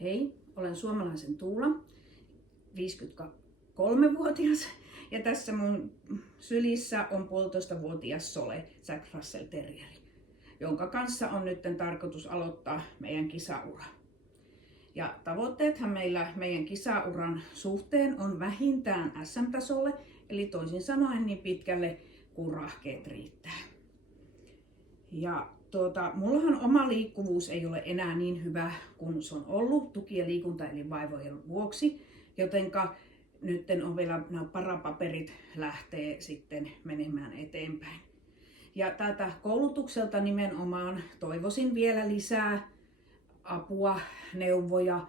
Hei, olen suomalaisen Tuula, 53-vuotias ja tässä mun sylissä on 1,5-vuotias Sole, Jack Russell Terrieri, jonka kanssa on nyt tarkoitus aloittaa meidän kisaura. Ja tavoitteethan meillä meidän kisauran suhteen on vähintään SM-tasolle, eli toisin sanoen niin pitkälle kuin rahkeet riittää. Ja mullahan oma liikkuvuus ei ole enää niin hyvä kuin se on ollut tuki- ja liikuntaelinvaivojen vuoksi, jotenka nyt on vielä nämä parapaperit lähtee sitten menemään eteenpäin. Ja tältä koulutukselta nimenomaan toivoisin vielä lisää apua, neuvoja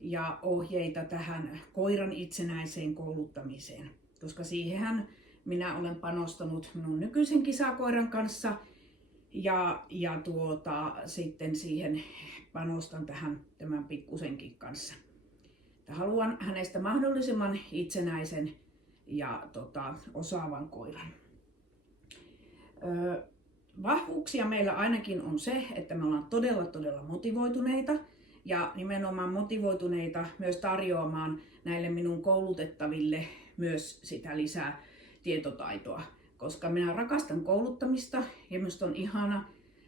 ja ohjeita tähän koiran itsenäiseen kouluttamiseen, koska siihenhän minä olen panostanut minun nykyisen kisakoiran kanssa ja sitten siihen panostan tämän pikkusenkin kanssa. Haluan hänestä mahdollisimman itsenäisen ja osaavan koiran. Vahvuuksia meillä ainakin on se, että me ollaan todella motivoituneita ja nimenomaan motivoituneita myös tarjoamaan näille minun koulutettaville myös sitä lisää tietotaitoa, koska minä rakastan kouluttamista ja minusta on ihana,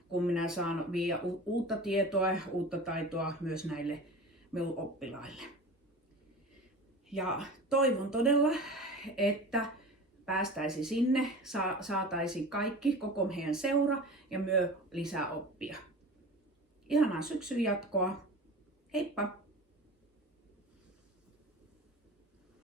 kun minä saan viedä uutta tietoa ja uutta taitoa myös näille minun oppilaille. Ja toivon todella, että päästäisi sinne, saataisiin kaikki, koko meidän seura ja myös lisää oppia. Ihanaa syksyn jatkoa. Heippa!